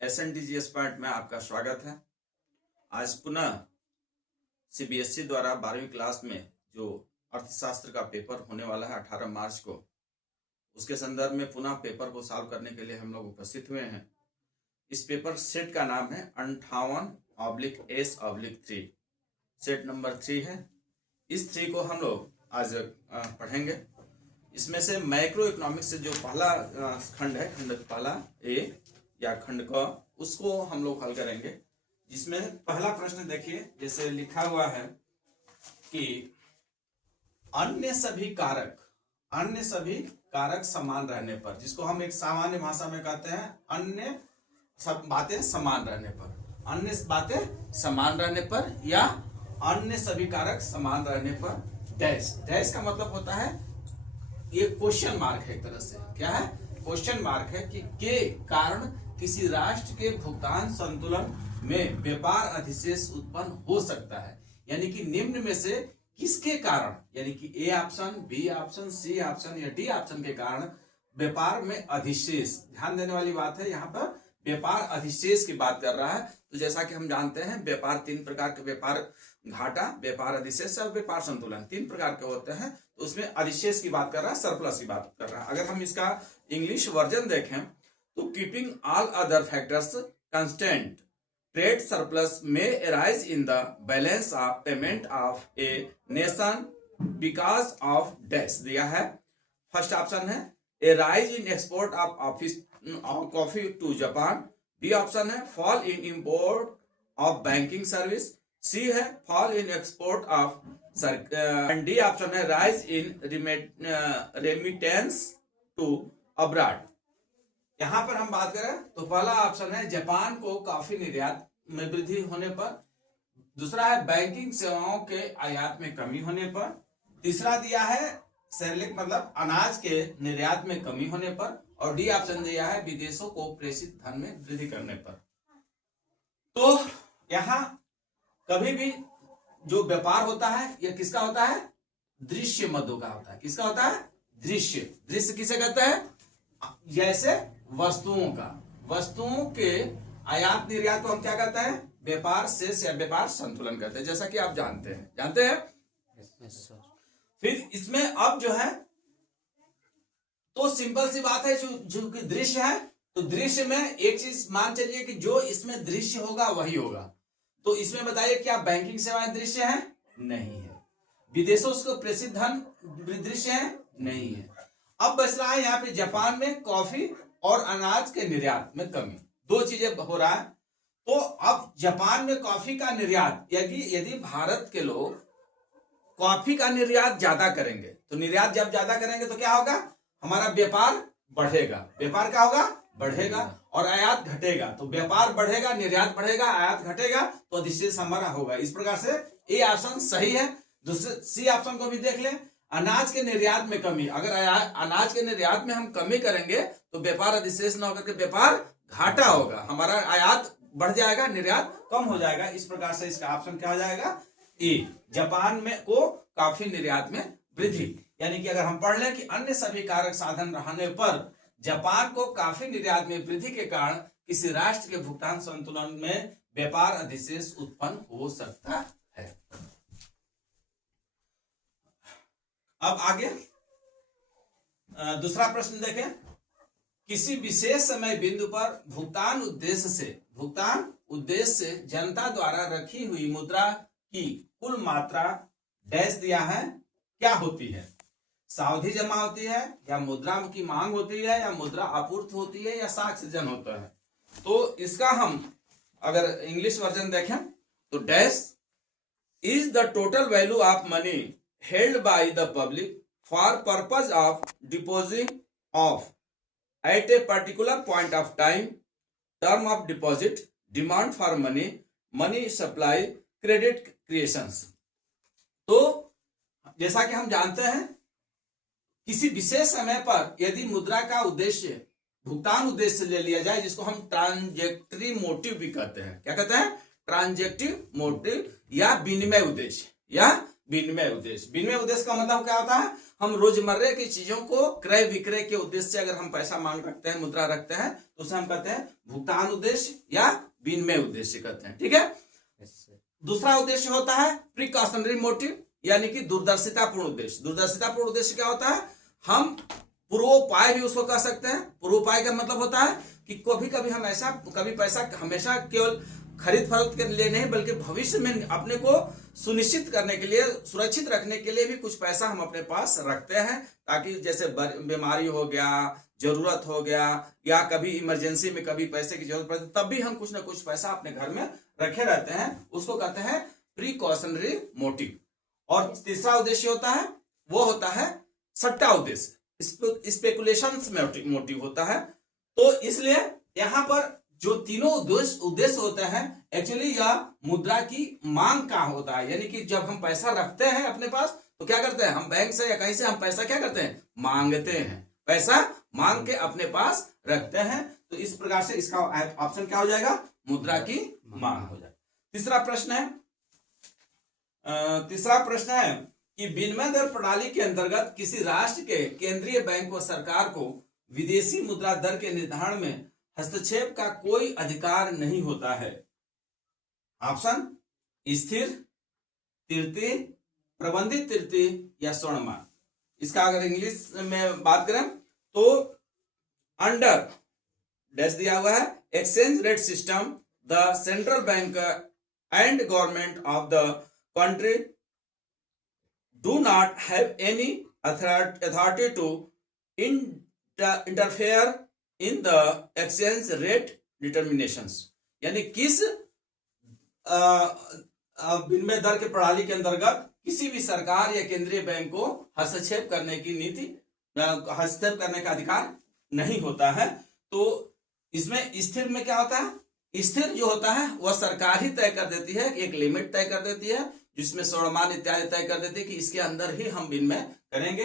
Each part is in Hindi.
SNDGS पॉइंट में आपका स्वागत है। आज पुनः CBSE द्वारा 12वीं क्लास में जो अर्थशास्त्र का पेपर होने वाला है 18 मार्च को, उसके संदर्भ में पुनः पेपर को सॉल्व करने के लिए हम लोग उपस्थित हुए हैं। इस पेपर सेट का नाम है 58/S/3। सेट नंबर 3 है। इस 3 को हम लोग आज पढ़ेंगे। इसमें से मैक्रो इकोनॉमिक्स से जो पहला खंड है, खंड पहला ए या खंड क, उसको हम लोग हल करेंगे। जिसमें पहला प्रश्न देखिए, जैसे लिखा हुआ है कि अन्य सभी कारक समान रहने पर, जिसको हम एक सामान्य भाषा में कहते हैं अन्य सब बातें समान रहने पर, अन्य बातें समान रहने पर या अन्य सभी कारक समान रहने पर डैश। डैश का मतलब होता है, ये क्वेश्चन मार्क है, एक तरह से क्या है, क्वेश्चन मार्क है कि के कारण किसी राष्ट्र के भुगतान संतुलन में व्यापार अधिशेष उत्पन्न हो सकता है। यानी कि निम्न में से किसके कारण, यानी कि A option, B option, C option या डी ऑप्शन के कारण व्यापार में अधिशेष। ध्यान देने वाली बात है, यहाँ पर व्यापार अधिशेष की बात कर रहा है। तो जैसा कि हम जानते हैं, व्यापार 3 प्रकार के, व्यापार घाटा, व्यापार अधिशेष और व्यापार संतुलन 3 प्रकार के होते हैं। तो उसमें अधिशेष की बात कर रहा है, सरप्लस की बात कर रहा है। अगर हम इसका इंग्लिश वर्जन देखें तो keeping all other factors constant, trade surplus में arise in the balance of payment of a nation because of dash दिया है। फर्स्ट ऑप्शन है a rise in export of coffee to Japan. B option है fall in import of banking service. C है fall in export of and D option है rise in remittance to abroad. यहां पर हम बात करें तो पहला ऑप्शन है जापान को कॉफी निर्यात में वृद्धि होने पर। दूसरा है बैंकिंग सेवाओं के आयात में कमी होने पर। तीसरा दिया है सेरेलेक मतलब अनाज के निर्यात में कमी होने पर। और डी ऑप्शन दिया है विदेशों को प्रेषित धन में वृद्धि करने पर। तो यहां कभी भी जो व्यापार होता है यह किसका होता है, दृश्य मदों का होता है। किसका होता है, दृश्य। दृश्य किसे कहते हैं, जैसे वस्तुओं का, वस्तुओं के आयात निर्यात को हम क्या कहते हैं, व्यापार शेष या व्यापार संतुलन कहते हैं, जैसा कि आप जानते हैं। फिर इसमें अब जो है तो सिंपल सी बात है, जो कि दृश्य है, तो दृश्य में एक चीज मान चलिए कि जो इसमें दृश्य होगा वही होगा। तो इसमें बताइए क्या बैंकिंग सेवाएं दृश्य है, नहीं है। विदेशों को प्रेषित धन दृश्य है, नहीं है। अब बच रहा है यहाँ पे जापान में कॉफी और अनाज के निर्यात में कमी, 2 चीजें हो रहा है। तो अब जापान में कॉफी का निर्यात, यदि भारत के लोग कॉफी का निर्यात ज्यादा करेंगे, तो निर्यात जब ज्यादा करेंगे तो क्या होगा, हमारा व्यापार बढ़ेगा। व्यापार क्या होगा, बढ़ेगा। और आयात घटेगा। तो व्यापार बढ़ेगा, निर्यात बढ़ेगा, आयात घटेगा, तो अधिशेष हमारा होगा। इस प्रकार से ए ऑप्शन सही है। दूसरे सी ऑप्शन को भी देख लें, अनाज के निर्यात में कमी। अगर अनाज के निर्यात में हम कमी करेंगे तो व्यापार अधिशेष न होकर के व्यापार घाटा होगा, हमारा आयात बढ़ जाएगा, निर्यात कम हो जाएगा। इस प्रकार से इसका ऑप्शन क्या हो जाएगा, ए, जापान में को काफी निर्यात में वृद्धि। यानी कि अगर हम पढ़ लें कि अन्य सभी कारक साधन रहने पर जापान को काफी निर्यात में वृद्धि के कारण किसी राष्ट्र के भुगतान संतुलन में व्यापार अधिशेष उत्पन्न हो सकता है। अब आगे दूसरा प्रश्न देखें। किसी विशेष समय बिंदु पर भुगतान उद्देश्य से जनता द्वारा रखी हुई मुद्रा की कुल मात्रा डैश दिया है, क्या होती है। सावधि जमा होती है, या मुद्रा की मांग होती है, या मुद्रा आपूर्ति होती है, या साख सृजन होता है। तो इसका हम अगर इंग्लिश वर्जन देखें तो dash is the total value of money held by the public for purpose of depositing of at a particular point of time, term of deposit, demand for money, money supply, credit creations। तो जैसा कि हम जानते हैं, किसी विशेष समय पर यदि मुद्रा का उद्देश्य भुगतान उद्देश्य ले लिया जाए, जिसको हम ट्रांजेक्टरी मोटिव भी कहते हैं। क्या कहते हैं, ट्रांजेक्टिव मोटिव या विनिमय उद्देश्य या विनिमय उद्देश्य। विनिमय उद्देश्य का मतलब क्या होता है, हम रोजमर्रा की चीजों को क्रय विक्रय के उद्देश्य से अगर हम पैसा मांग रखते हैं, मुद्रा रखते हैं, तो उसे हम कहते हैं भुगतान उद्देश्य या विनिमय उद्देश्य कहते हैं। ठीक है। दूसरा उद्देश्य होता है प्रिकॉशनरी मोटिव, यानी कि दूरदर्शितापूर्ण उद्देश्य। दूरदर्शितापूर्ण उद्देश्य क्या होता है, हम पूर्वोपाय भी उसको कह सकते हैं। पूर्वोपाय का मतलब होता है कि कभी कभी हम ऐसा, कभी पैसा हमेशा केवल खरीद फरोख्त के लिए नहीं, बल्कि भविष्य में अपने को सुनिश्चित करने के लिए, सुरक्षित रखने के लिए भी कुछ पैसा हम अपने पास रखते हैं, ताकि जैसे बीमारी हो गया, जरूरत हो गया, या कभी इमरजेंसी में कभी पैसे की जरूरत पड़ती, तब भी हम कुछ ना कुछ पैसा अपने घर में रखे रहते हैं। उसको कहते हैं प्रिकॉशनरी मोटिव। और तीसरा उद्देश्य होता है, वो होता है सट्टा उद्देश्य, स्पेकुलेशन मोटिव होता है। तो इसलिए यहाँ पर जो तीनों उद्देश्य होते हैं, एक्चुअली यह मुद्रा की मांग का होता है। यानी कि जब हम पैसा रखते हैं अपने पास, तो क्या करते हैं, हम बैंक से या कहीं से हम पैसा क्या करते हैं, मांगते हैं, पैसा मांग के अपने पास रखते हैं। तो इस प्रकार से इसका ऑप्शन क्या हो जाएगा, मुद्रा की मांग हो जाएगा। तीसरा प्रश्न है कि विनिमय दर प्रणाली के अंतर्गत किसी राष्ट्र के केंद्रीय बैंक व सरकार को विदेशी मुद्रा दर के निर्धारण में हस्तक्षेप का कोई अधिकार नहीं होता है। ऑप्शन स्थिर, तृतीय, प्रबंधित तृतीय या स्वर्णमान। इसका अगर इंग्लिश में बात करें तो अंडर डैश दिया हुआ है, exchange rate system the central bank and government of the country do not have any authority to interfere in the exchange rate determinations. यानी किस विनिमय दर के प्रणाली के अंतर्गत किसी भी सरकार या केंद्रीय बैंक को हस्तक्षेप करने की नीति, हस्तक्षेप करने का अधिकार नहीं होता है। तो इसमें स्थिर में क्या होता है, स्थिर जो होता है वह सरकार ही तय कर देती है, एक लिमिट तय कर देती है, जिसमें स्वर्णमान इत्यादि तय कर देती है कि इसके अंदर ही हम विनिमय करेंगे।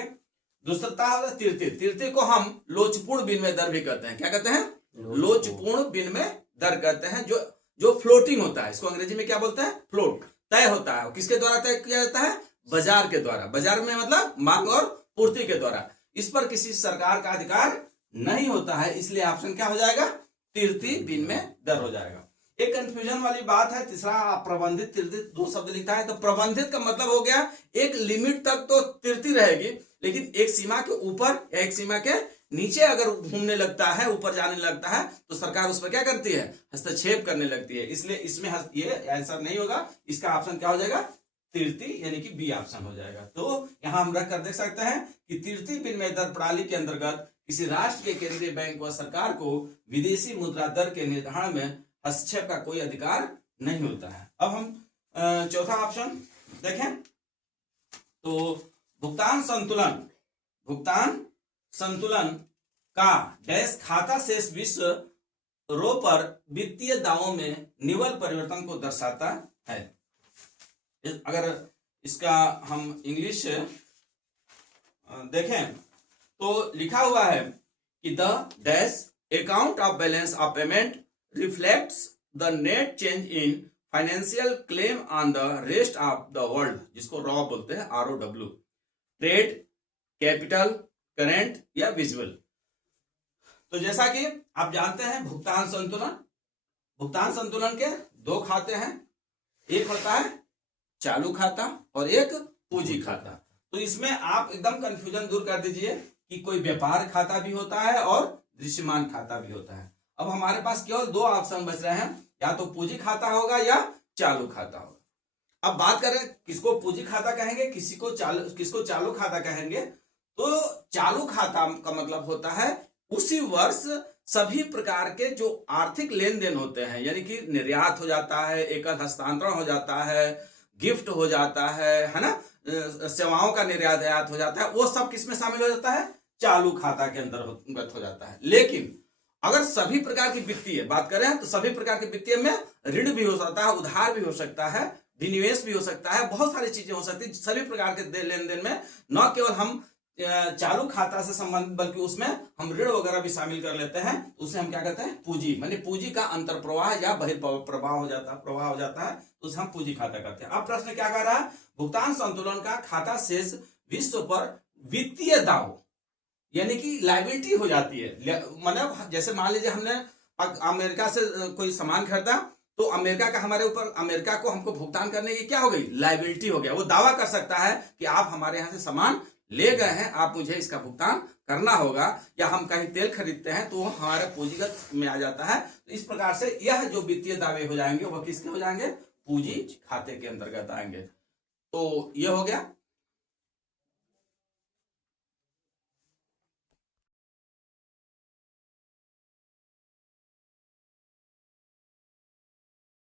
दूसरा होता है तृतीय। तृतीय को हम लोचपूर्ण विनिमय दर भी कहते हैं। क्या कहते हैं, लोचपूर्ण विनिमय दर कहते हैं, जो फ्लोटिंग होता है। इसको अंग्रेजी में क्या बोलते हैं, फ्लोट, तय होता है। किसके द्वारा तय किया जाता है, बाजार के द्वारा। बाजार में मतलब मांग और पूर्ति के द्वारा। इस पर किसी सरकार का अधिकार नहीं होता है, इसलिए ऑप्शन क्या हो जाएगा, तृतीय विनिमय दर हो जाएगा। एक कंफ्यूजन वाली बात है, तीसरा प्रबंधित तृतीय दो शब्द लिखता है। तो प्रबंधित का मतलब हो गया एक लिमिट तक तो तृतीय रहेगी, लेकिन एक सीमा के ऊपर या एक सीमा के नीचे अगर घूमने लगता है, ऊपर जाने लगता है, तो सरकार उस पर क्या करती है, हस्तक्षेप करने लगती है। इसलिए इसमें ये आंसर नहीं होगा, इसका ऑप्शन क्या हो जाएगा, तृतीय, यानी कि बी ऑप्शन हो जाएगा। तो यहां हम रख कर देख सकते हैं कि तृतीय विनिमय दर प्रणाली के अंतर्गत किसी राष्ट्र के केंद्रीय बैंक व सरकार को विदेशी मुद्रा दर के निर्धारण में हस्तक्षेप का कोई अधिकार नहीं होता है। अब हम चौथा ऑप्शन देखें तो भुगतान संतुलन का डैश खाता शेष विश्व रो पर वित्तीय दावों में निवल परिवर्तन को दर्शाता है। अगर इसका हम इंग्लिश देखें तो लिखा हुआ है कि the dash account of balance of payment reflects the net change in financial claim on the rest of the world, जिसको रॉ बोलते हैं, ROW, ट्रेड, कैपिटल, करेंट या विजुअल। तो जैसा कि आप जानते हैं भुगतान संतुलन के दो खाते हैं, एक होता है चालू खाता और एक पूंजी खाता। तो इसमें आप एकदम कंफ्यूजन दूर कर दीजिए कि कोई व्यापार खाता भी होता है और दृश्यमान खाता भी होता है। अब हमारे पास केवल दो ऑप्शन बच रहे हैं, या तो पूंजी खाता होगा या चालू खाता होगा। अब बात करें किसको पूंजी खाता कहेंगे, किसको चालू खाता कहेंगे। तो चालू खाता का मतलब होता है उसी वर्ष सभी प्रकार के जो आर्थिक लेन देन होते हैं, यानी कि निर्यात हो जाता है, एकल हस्तांतरण हो जाता है, गिफ्ट हो जाता है ना, सेवाओं का निर्यात हो जाता है, वो सब किसमें शामिल हो जाता है, चालू खाता के अंतर्गत हो जाता है। लेकिन अगर सभी प्रकार की वित्तीय बात करें तो सभी प्रकार के वित्तीय में ऋण भी हो सकता है, उधार भी हो सकता है, विनिवेश भी हो सकता है, बहुत सारी चीजें हो सकती है। सभी प्रकार के लेन देन में न केवल हम चालू खाता से संबंधित, बल्कि उसमें हम ऋण वगैरह भी शामिल कर लेते हैं, उसे हम क्या कहते हैं, पूंजी। माने पूंजी का अंतर प्रवाह या बहिर्प्रवाह हो जाता है, तो उसे हम पूंजी खाता कहते हैं। अब प्रश्न क्या कह रहा है, भुगतान संतुलन का खाता शेष विश्व पर वित्तीय दाव यानी कि लायबिलिटी हो जाती है। मतलब जैसे मान लीजिए हमने अमेरिका से कोई सामान खरीदा, तो अमेरिका का हमारे ऊपर, अमेरिका को हमको भुगतान करने की क्या हो गई, लायबिलिटी हो गया। वो दावा कर सकता है कि आप हमारे यहाँ से सामान ले गए हैं, आप मुझे इसका भुगतान करना होगा। या हम कहीं तेल खरीदते हैं तो वो हमारे पूंजीगत में आ जाता है। तो इस प्रकार से यह जो वित्तीय दावे हो जाएंगे वह किसके हो जाएंगे, पूंजी खाते के अंतर्गत आएंगे। तो यह हो गया।